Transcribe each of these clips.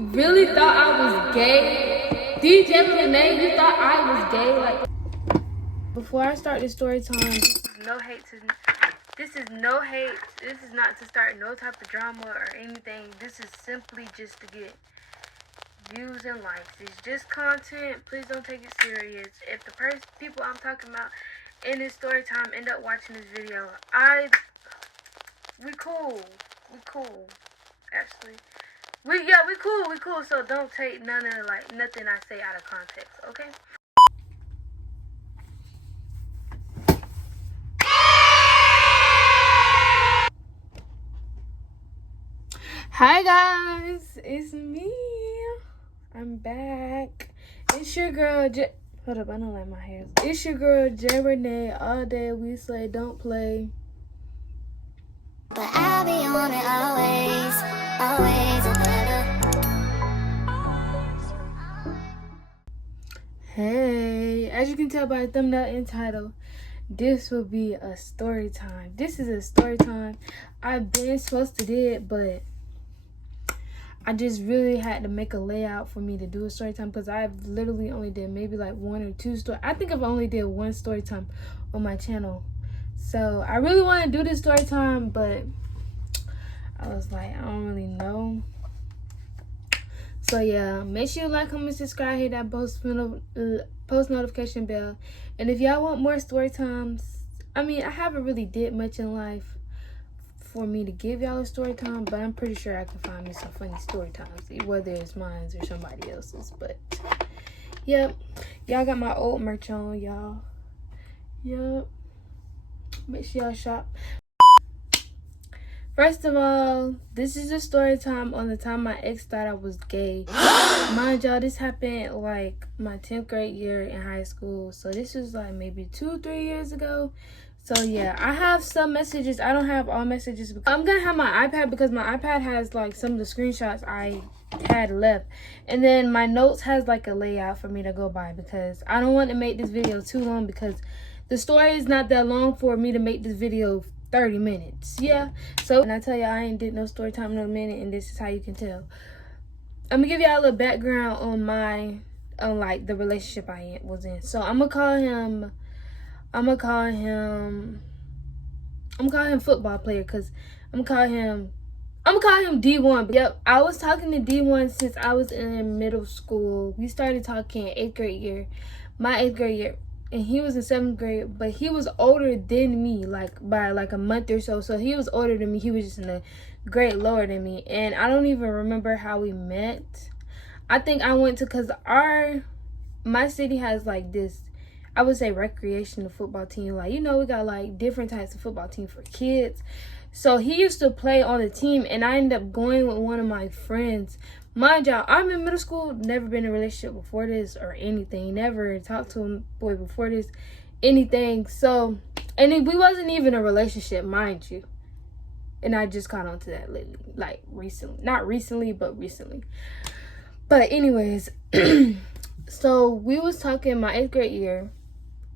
You really thought I was gay? DJ Renee, you thought I was gay? Like, before I start this story time, this is no hate. This is not to start no type of drama or anything. This is simply just to get views and likes. It's just content. Please don't take it serious. If the people I'm talking about in this story time end up watching this video, we cool. Actually, we cool. So don't take nothing I say out of context, okay? Hi guys, it's me. I'm back. It's your girl hold up, I don't like my hair. It's your girl J Renee. All day we say don't play. But I'll be on it always and ever. Hey, as you can tell by the thumbnail and title, this will be a story time. This is a story time. I've been supposed to do it, but I just really had to make a layout for me to do a story time because I've literally only did maybe like one or two story. I think I've only did one story time on my channel. So I really want to do this story time, but I was like, I don't really know. So yeah, make sure you like, comment, subscribe, hit that post notification bell. And if y'all want more story times, I mean, I haven't really did much in life for me to give y'all a story time, but I'm pretty sure I can find me some funny story times, whether it's mine or somebody else's. But yep, y'all got my old merch on, y'all. Yep, make sure y'all shop. First of all, this is a story time on the time my ex thought I was gay. Mind y'all, this happened like my 10th grade year in high school, so this was like maybe 2-3 years ago. So yeah, I have some messages. I don't have all messages. I'm gonna have my iPad because my iPad has like some of the screenshots I had left, and then my notes has like a layout for me to go by because I don't want to make this video too long because the story is not that long for me to make this video 30 minutes. Yeah, so when I tell you I ain't did no story time in a minute, and this is how you can tell. I'm gonna give y'all a little background on like the relationship I was in. So I'm gonna call him football player because I'm gonna call him D1. Yep, I was talking to D1 since I was in middle school. We started talking 8th grade year, my 8th grade year, and he was in 7th grade, but he was older than me, like by like a month or so. So he was older than me. He was just in a grade lower than me, and I don't even remember how we met. I think I went to, because my city has like this, I would say, recreational football team. Like, you know, we got like different types of football team for kids. So he used to play on the team, and I ended up going with one of my friends. Mind y'all, I'm in middle school, never been in a relationship before this or anything. Never talked to a boy before this, anything. So, and we wasn't even a relationship, mind you. And I just caught on to that lately, like recently. Not recently, but recently. But anyways, so we was talking my 8th grade year.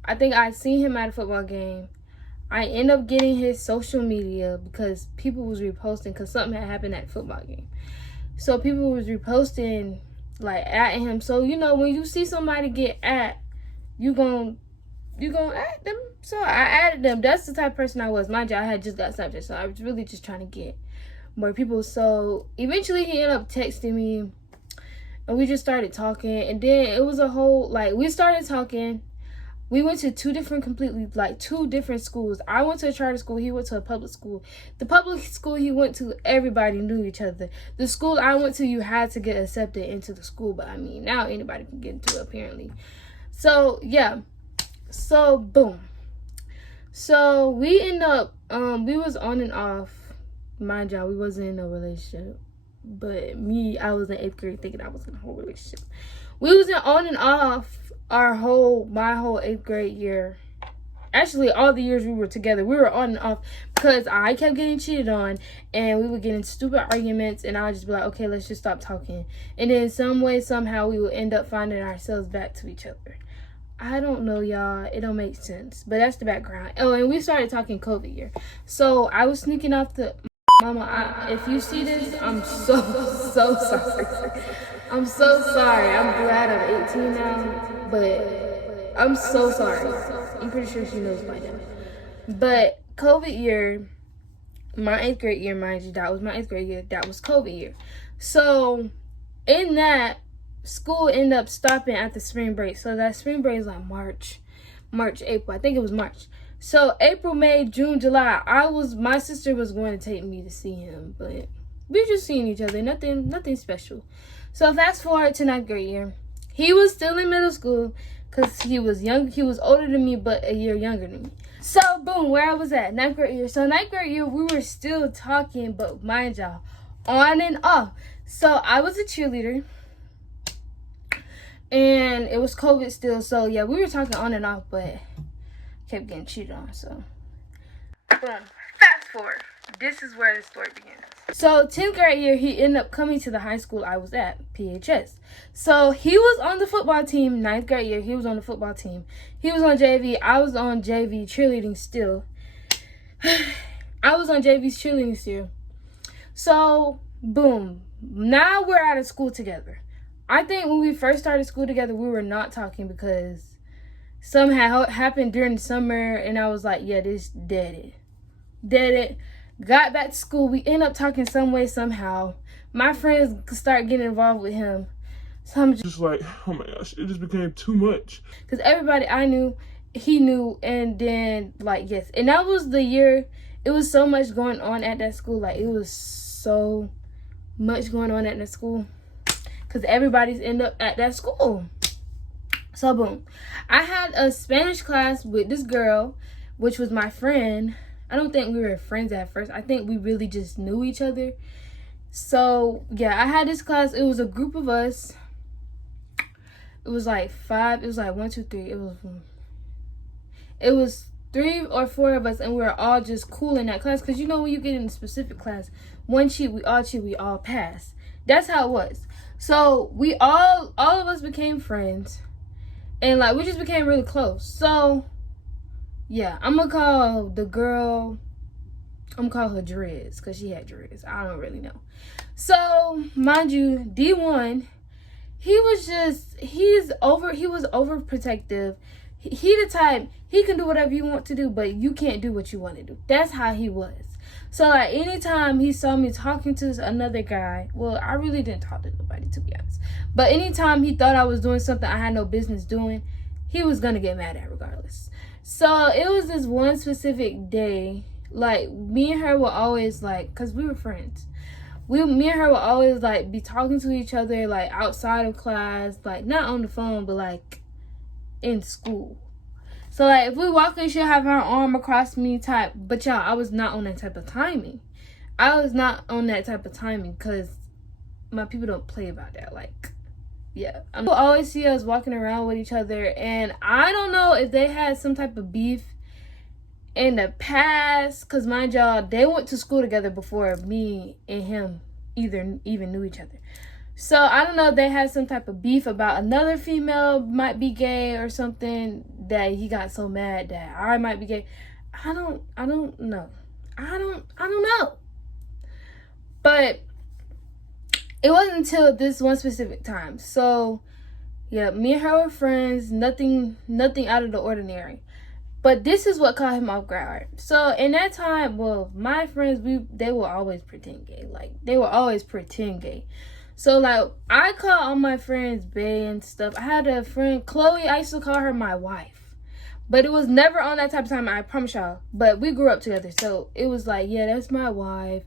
I think I seen him at a football game. I end up getting his social media because people was reposting because something had happened at the football game. So people was reposting, like, at him. So, you know, when you see somebody get at, you gon' add them. So I added them. That's the type of person I was. Mind you, I had just got something, so I was really just trying to get more people. So eventually he ended up texting me, and we just started talking. And then it was a whole, like, we started talking. We went to two different schools. I went to a charter school. He went to a public school. The public school he went to, everybody knew each other. The school I went to, you had to get accepted into the school. But, I mean, now anybody can get into it, apparently. So, yeah. So, boom. So, we end up, we was on and off. Mind y'all, we wasn't in a relationship. But me, I was in 8th grade thinking I was in a whole relationship. We was on and off my whole 8th grade year. Actually, all the years we were together, we were on and off because I kept getting cheated on, and we would get in stupid arguments, and I would just be like, okay, let's just stop talking. And then some way, somehow, we would end up finding ourselves back to each other. I don't know, y'all. It don't make sense. But that's the background. Oh, and we started talking COVID year. So I was sneaking off Mama, if you see this, I'm so sorry. I'm so sorry. I'm glad I'm 18 now, but I'm so sorry. I'm pretty sure she knows by now. But COVID year, my 8th grade year, mind you, that was my 8th grade year. That was COVID year. So in that, school ended up stopping at the spring break. So that spring break is like March, April. I think it was March. So April, May, June, July, my sister was going to take me to see him, but we were just seeing each other, nothing special. So fast forward to 9th grade year. He was still in middle school because he was older than me, but a year younger than me. So boom, where I was at, 9th grade year. So 9th grade year, we were still talking, but mind y'all, on and off. So I was a cheerleader, and it was COVID still. So yeah, we were talking on and off, but kept getting cheated on. So boom, fast forward, this is where the story begins. So 10th grade year, he ended up coming to the high school I was at, PHS. So he was on the football team. 9th grade year, he was on the football team. He was on JV. I was on JV cheerleading still. I was on JV's cheerleading still. So boom, now we're out of school together. I think when we first started school together, we were not talking because somehow happened during the summer, and I was like, yeah, this dead it. Got back to school, we end up talking some way, somehow. My friends start getting involved with him. So I'm just like, oh my gosh, it just became too much. Because everybody I knew, he knew, and then, like, yes. And that was the year, it was so much going on at that school. Like, it was so much going on at that school. Because everybody's end up at that school. So boom, I had a Spanish class with this girl, which was my friend. I don't think we were friends at first. I think we really just knew each other. So yeah, I had this class. It was a group of us. It was like 5. It was like 1, 2, 3. It was 3 or 4 of us, and we were all just cool in that class. Because you know, when you get in a specific class, one cheat, we all pass. That's how it was. So we all of us became friends. And like, we just became really close. So yeah, I'm gonna call the girl, I'm gonna call her Dreads, because she had dreads. I don't really know. So mind you, D1, he was overprotective. He the type, he can do whatever you want to do, but you can't do what you want to do. That's how he was. So like, anytime he saw me talking to another guy, well, I really didn't talk to nobody, to be honest, but anytime he thought I was doing something I had no business doing, he was gonna get mad at regardless. So it was this one specific day, like, me and her were always like, because we were friends, me and her would always like be talking to each other, like outside of class, like not on the phone, but like in school. So like, if we walking, she'll have her arm across me type. But y'all, I was not on that type of timing. Because my people don't play about that. Like, yeah, people always see us walking around with each other, and I don't know if they had some type of beef in the past, because mind y'all, they went to school together before me and him even knew each other. So I don't know if they had some type of beef about another female might be gay or something, that he got so mad that I might be gay. I don't know. I don't know. But it wasn't until this one specific time. So yeah, me and her were friends, nothing out of the ordinary. But this is what caught him off guard. So in that time, well, my friends, they will always pretend gay. Like, they will always pretend gay. So like, I call all my friends bae and stuff. I had a friend, Chloe, I used to call her my wife. But it was never on that type of time, I promise y'all. But we grew up together, so it was like, yeah, that's my wife.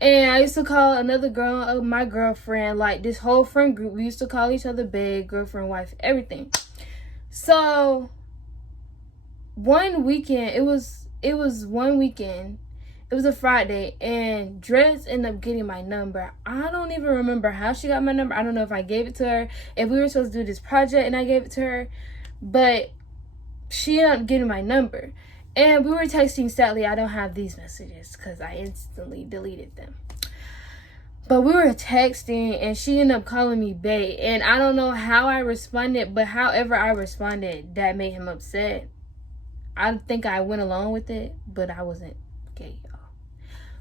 And I used to call another girl my girlfriend. Like, this whole friend group, we used to call each other bae, girlfriend, wife, everything. So one weekend, it was one weekend, it was a Friday, and Dress ended up getting my number. I don't even remember how she got my number. I don't know if I gave it to her, if we were supposed to do this project and I gave it to her, but she ended up getting my number. And we were texting. Sadly, I don't have these messages because I instantly deleted them. But we were texting, and she ended up calling me bae. And I don't know how I responded, but however I responded, that made him upset. I think I went along with it, but I wasn't gay, y'all.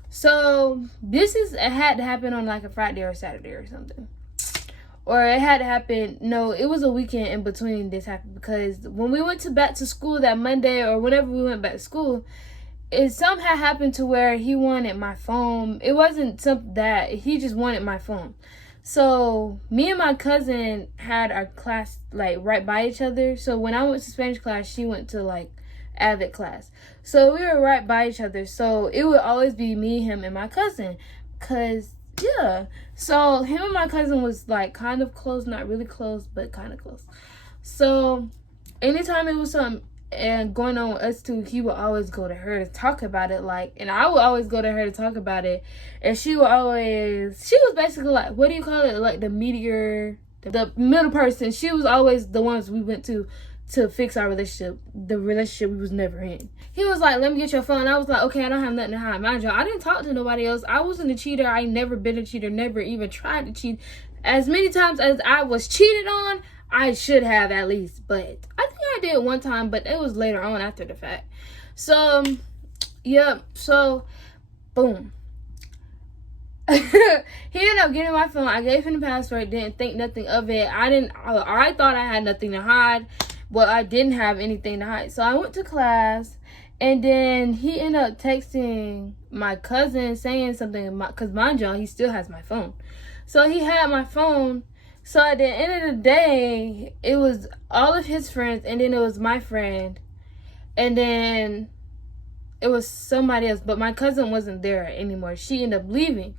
So it had to happen on like a Friday or Saturday or something. Or it had to happen, no, it was a weekend in between this happened, because when we went back to school that Monday, or whenever we went back to school, it somehow happened to where he wanted my phone. It wasn't something that, he just wanted my phone. So me and my cousin had our class like right by each other. So when I went to Spanish class, she went to like Avid class. So we were right by each other. So it would always be me, him, and my cousin. Cause yeah. So him and my cousin was like kind of close, not really close, but kind of close. So anytime it was something and going on with us two, he would always go to her to talk about it, like, and I would always go to her to talk about it, and she was basically like, what do you call it, like the mediator, the middle person. She was always the ones we went to fix our relationship, the relationship we was never in. He was like, let me get your phone. I was like, okay, I don't have nothing to hide. Mind you, I didn't talk to nobody else. I wasn't a cheater. I never been a cheater, never even tried to cheat. As many times as I was cheated on, I should have at least, but I think I did one time, but it was later on after the fact. So, yep. So, boom. He ended up getting my phone. I gave him the password. Didn't think nothing of it. I thought I had nothing to hide, but I didn't have anything to hide. So I went to class, and then he ended up texting my cousin saying something, because mind y'all, he still has my phone. So he had my phone. So at the end of the day, it was all of his friends, and then it was my friend, and then it was somebody else, but my cousin wasn't there anymore. She ended up leaving.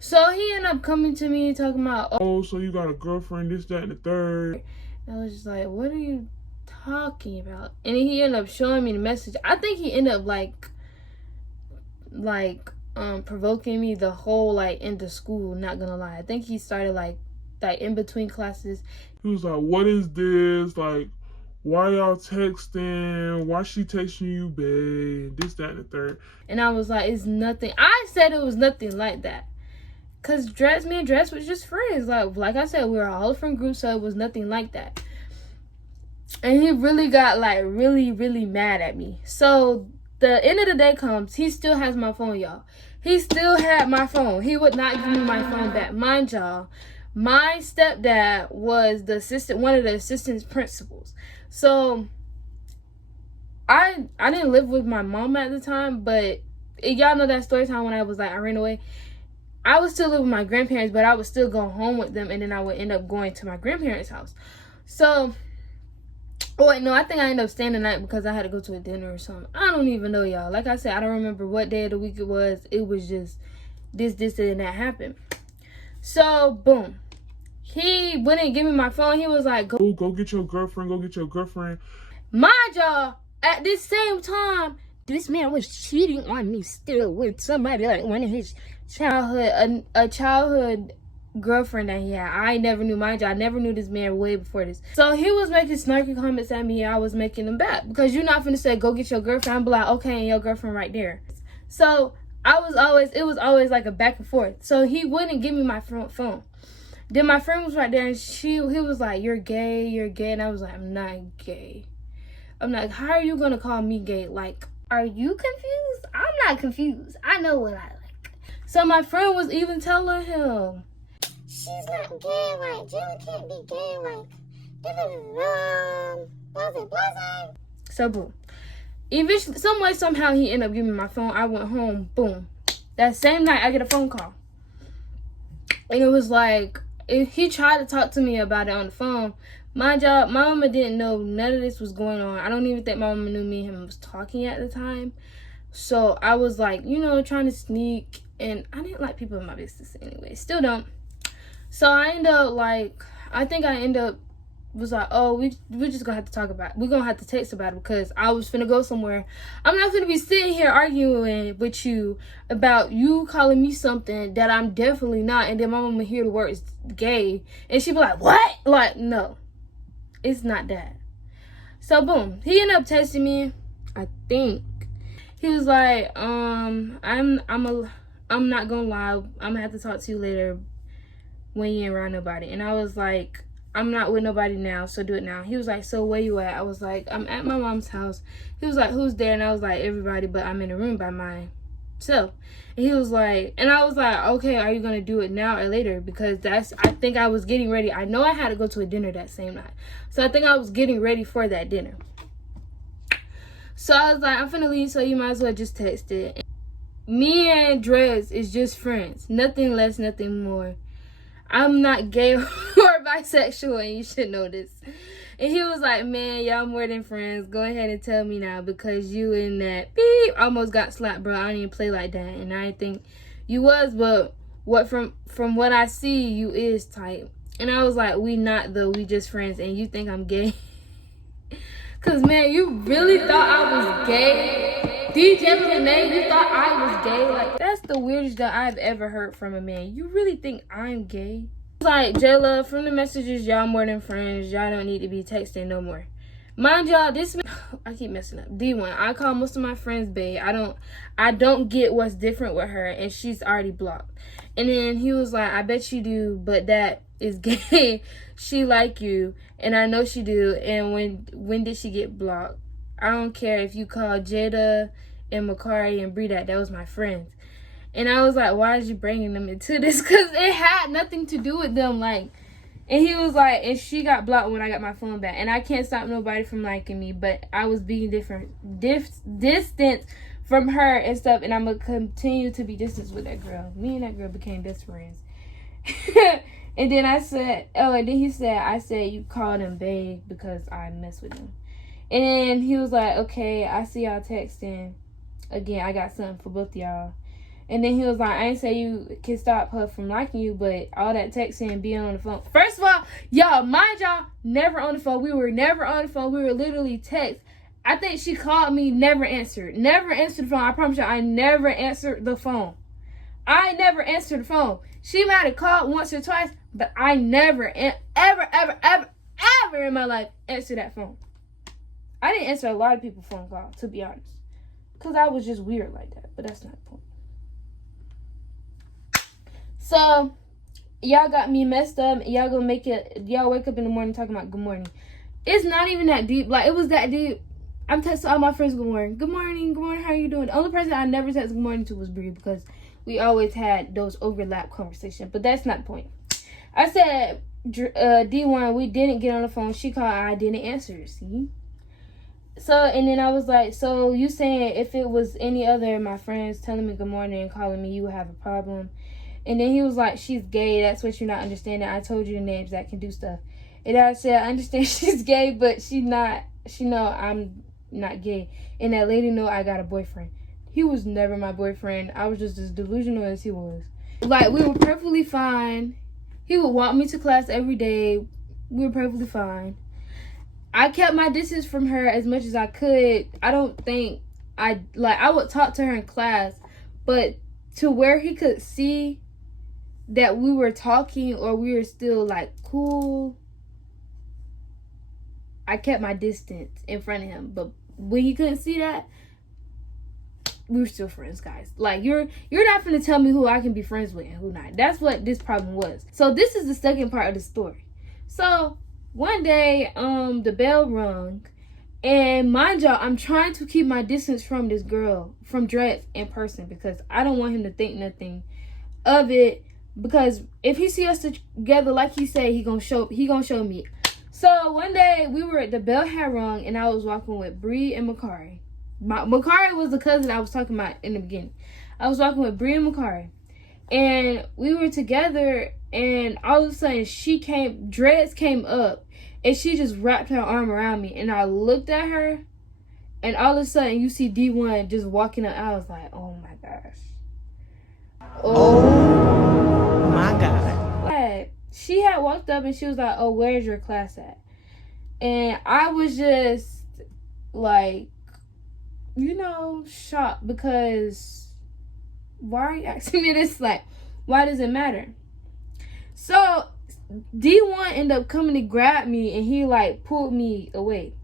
So he ended up coming to me talking about, Oh, so you got a girlfriend, this, that, and the third. I was just like, what are you talking about? And he ended up showing me the message. I think he ended up provoking me the whole like end of school, not gonna lie. I think he started like in between classes. He was like, what is this? Like, why y'all texting? Why she texting you, babe? This, that, and the third. And I was like, it's nothing. I said it was nothing like that. Cause me and Dress was just friends. Like I said, we were all from groups, so it was nothing like that. And he really got like really, really mad at me. So the end of the day comes, he still has my phone, y'all. He still had my phone. He would not give me my phone back. Mind y'all, my stepdad was one of the assistant principals. So I didn't live with my mom at the time, but y'all know that story time when I was like, I ran away. I was still living with my grandparents, but I would still go home with them, and then I would end up going to my grandparents' house. So, oh wait, no, I think I ended up staying the night because I had to go to a dinner or something. I don't even know, y'all. Like I said, I don't remember what day of the week it was. It was just this, and that happened. So, boom. He wouldn't give me my phone. He was like, go get your girlfriend. Go get your girlfriend. Mind y'all, at this same time, this man was cheating on me still with somebody like one of his childhood, a childhood girlfriend that he had. I never knew, mind y'all, I never knew this man way before this. So he was making snarky comments at me, and I was making them back. Because you're not finna say, go get your girlfriend. I'm like, okay, and your girlfriend right there. So it was always like a back and forth. So he wouldn't give me my phone. Then my friend was right there, and he was like, you're gay. And I was like, I'm not gay. I'm like, how are you going to call me gay? Like, are you confused? I'm not confused. I know what I like. So my friend was even telling him, She's not gay, like, Jilly can't be gay, like, blase. so boom. Eventually, somehow he ended up giving me my phone. I went home, boom. That same night, I get a phone call. And it was like, he tried to talk to me about it on the phone. My mama didn't know none of this was going on. I don't even think my mama knew me and him was talking at the time. So I was like, trying to sneak. And I didn't like people in my business anyway. Still don't. So I ended up was like, oh, we're just gonna have to talk about it. We're gonna have to text about it because I was finna go somewhere. I'm not finna be sitting here arguing with you about you calling me something that I'm definitely not, and then my mama hear the words gay and she be like, what? Like, no, it's not that. So boom, he ended up texting me. I think he was like, I'm not gonna lie, I'm gonna have to talk to you later when you ain't around nobody. And I was like, I'm not with nobody now, so do it now. He was like, so where you at? I was like, I'm at my mom's house. He was like, who's there? And I was like, everybody, but I'm in a room by self. And he was like, and I was like, okay, are you gonna do it now or later? Because I think I was getting ready. I know I had to go to a dinner that same night, so I think I was getting ready for that dinner. So I was like, I'm finna leave, so you might as well just text it. Me and Drez is just friends, nothing less, nothing more. I'm not gay or bisexual, and you should know this. And he was like, man, y'all more than friends. Go ahead and tell me now, because you and that beep almost got slapped, bro. I don't even play like that. And I didn't think you was, but from what I see, you is tight. And I was like, we not though, we just friends, and you think I'm gay? Cause man, you really thought I was gay? DJ Lene, you thought I was gay? Like, that's the weirdest that I've ever heard from a man. You really think I'm gay? Like, J-Love, from the messages, y'all more than friends. Y'all don't need to be texting no more. Mind y'all, I keep messing up. D1, I call most of my friends bae. I don't get what's different with her, and she's already blocked. And then he was like, I bet you do, but that is gay. She like you, and I know she do. And when did she get blocked? I don't care if you call Jada and Makari and Bree that was my friends. And I was like, why is you bringing them into this? Because it had nothing to do with them. Like, and he was like, and she got blocked when I got my phone back. And I can't stop nobody from liking me, but I was being distant from her and stuff. And I'm going to continue to be distant with that girl. Me and that girl became best friends. And then I said, and then he said, I said, you called him babe because I mess with him. And then he was like, okay, I see y'all texting. Again, I got something for both of y'all. And then he was like, I ain't say you can stop her from liking you, but all that texting and being on the phone. First of all, y'all, mind y'all, never on the phone. We were never on the phone. We were literally text. I think she called me, never answered. Never answered the phone. I promise you, I never answered the phone. I never answered the phone. She might have called once or twice, but I never, ever in my life answered that phone. I didn't answer a lot of people's phone calls, to be honest. Because I was just weird like that, but that's not the point. So, y'all got me messed up. Y'all gonna make it. Y'all wake up in the morning talking about good morning. It's not even that deep. Like, it was that deep. I'm texting all my friends good morning. Good morning, good morning, how are you doing? The only person I never texted good morning to was Bree, because we always had those overlap conversations. But that's not the point. I said, D1, we didn't get on the phone. She called, I didn't answer. See? So, and then I was like, so you saying if it was any other of my friends telling me good morning and calling me, you would have a problem? And then he was like, she's gay. That's what you're not understanding. I told you the names that can do stuff. And I said, I understand she's gay, but she know I'm not gay. And that lady know I got a boyfriend. He was never my boyfriend. I was just as delusional as he was. Like, we were perfectly fine. He would walk me to class every day. We were perfectly fine. I kept my distance from her as much as I could. I don't think I would talk to her in class, but to where he could see that we were talking or we were still like cool, I kept my distance in front of him. But when he couldn't see that, we were still friends, guys. Like, you're not gonna tell me who I can be friends with and who not. That's what this problem was. So this is the second part of the story. So one day, the bell rung, and mind y'all, I'm trying to keep my distance from this girl, from Drex in person, because I don't want him to think nothing of it. Because if he see us together, like he said, he gonna show me. So one day the bell had rung, and I was walking with Bree and Makari. Makari was the cousin I was talking about in the beginning. I was walking with Bree and Makari, and we were together. And all of a sudden, Drex came up, and she just wrapped her arm around me. And I looked at her, and all of a sudden, you see D1 just walking up. I was like, oh my gosh. Oh my God. She had walked up, and she was like, oh, where's your class at? And I was just like, shocked, because why are you asking me this? Like, why does it matter? So D1 ended up coming to grab me, and he like pulled me away.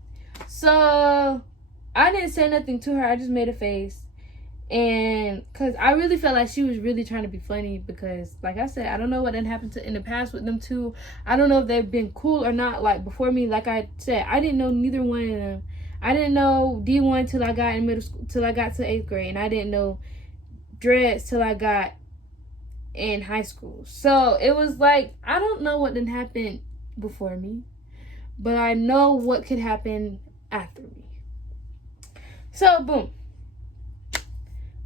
So I didn't say nothing to her. I just made a face. And because I really felt like she was really trying to be funny, because like I said, I don't know what had happened in the past with them two. I don't know if they've been cool or not. Like before me, like I said, I didn't know neither one of them. I didn't know D1 till I got in middle school, till I got to 8th grade, and I didn't know dreads till I got in high school. So it was like, I don't know what didn't happen before me, but I know what could happen after me. So boom,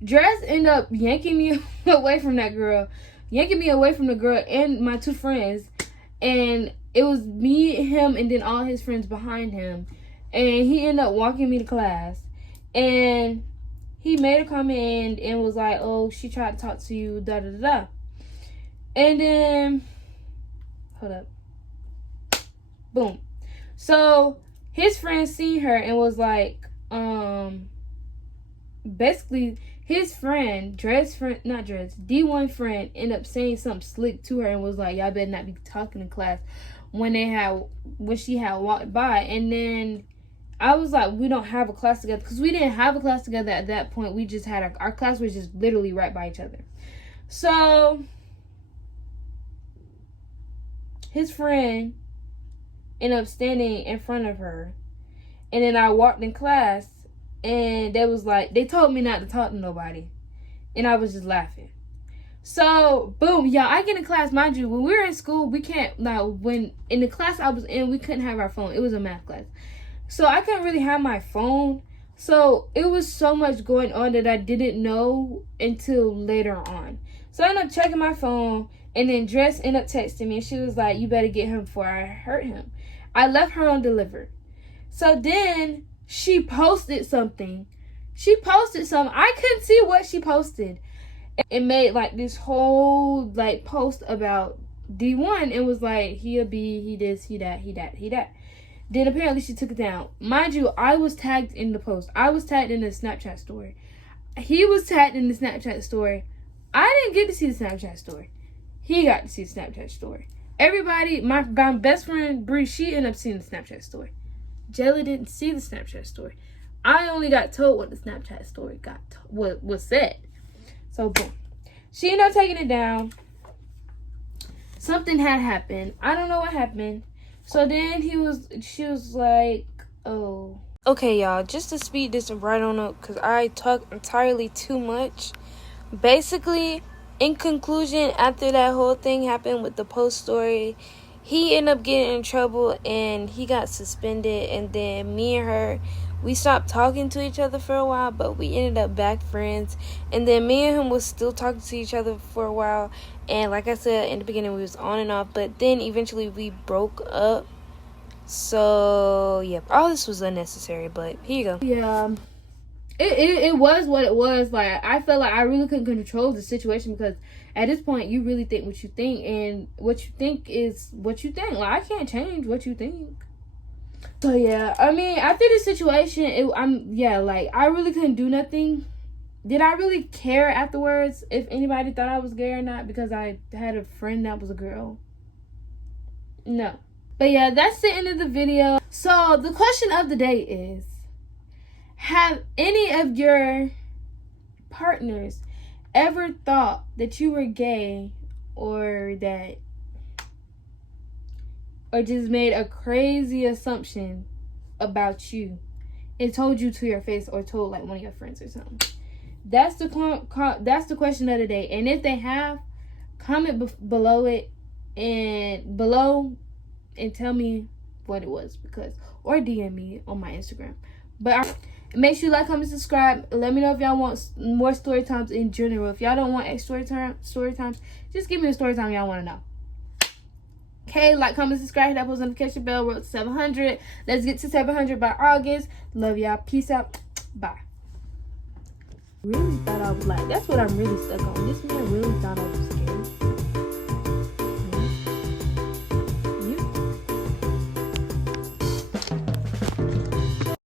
Dress ended up yanking me away from that girl, yanking me away from the girl and my two friends, and it was me, him, and then all his friends behind him, and he ended up walking me to class, and he made a comment and was like, oh, she tried to talk to you, da da da. And then, hold up. Boom. So his friend seen her and was like, basically his friend, D1 friend, ended up saying something slick to her and was like, y'all better not be talking in class when she had walked by. And then I was like, we don't have a class together, because we didn't have a class together at that point. We just had our class was just literally right by each other. So his friend ended up standing in front of her, and then I walked in class, and they told me not to talk to nobody, and I was just laughing. So boom, y'all, I get in class. Mind you, when we were in school, when in the class I was in, we couldn't have our phone. It was a math class, so I couldn't really have my phone. So it was so much going on that I didn't know until later on. So I ended up checking my phone, and then Dress ended up texting me, and she was like, you better get him before I hurt him. I left her undelivered. So then she posted something. I couldn't see what she posted. It made like this whole like post about D1 and was like, he a B, he this, he that, he that, he that. Then apparently she took it down. Mind you, I was tagged in the post. I was tagged in the Snapchat story. He was tagged in the Snapchat story. I didn't get to see the Snapchat story. He got to see the Snapchat story. Everybody, my best friend Bree, she ended up seeing the Snapchat story. Jelly didn't see the Snapchat story. I only got told what the Snapchat story was said. So boom, she ended up taking it down. Something had happened. I don't know what happened. So then she was like, oh. Okay, y'all, just to speed this right on up, because I talk entirely too much. Basically, in conclusion, after that whole thing happened with the post story, he ended up getting in trouble and he got suspended. And then me and her, we stopped talking to each other for a while, but we ended up back friends. And then me and him was still talking to each other for a while. And like I said, in the beginning, we was on and off. But then eventually we broke up. So, yeah, all this was unnecessary, but here you go. Yeah. It was what it was. Like, I felt like I really couldn't control the situation, because at this point you really think what you think, and what you think is what you think. Like, I can't change what you think. So yeah, I mean, after the situation, I really couldn't do nothing. Did I really care afterwards if anybody thought I was gay or not because I had a friend that was a girl? No. But yeah, that's the end of the video. So the question of the day is, have any of your partners ever thought that you were gay, or just made a crazy assumption about you and told you to your face, or told like one of your friends or something? That's the question of the day. And if they have, comment below and tell me what it was, or DM me on my Instagram. But make sure you like, comment, subscribe. Let me know if y'all want more story times in general. If y'all don't want story times, just give me the story time y'all want to know. Okay, like, comment, subscribe, hit that post notification bell. We're at 700. Let's get to 700 by August. Love y'all. Peace out. Bye. Really thought I was like, that's what I'm really stuck on. This man really thought I was scared.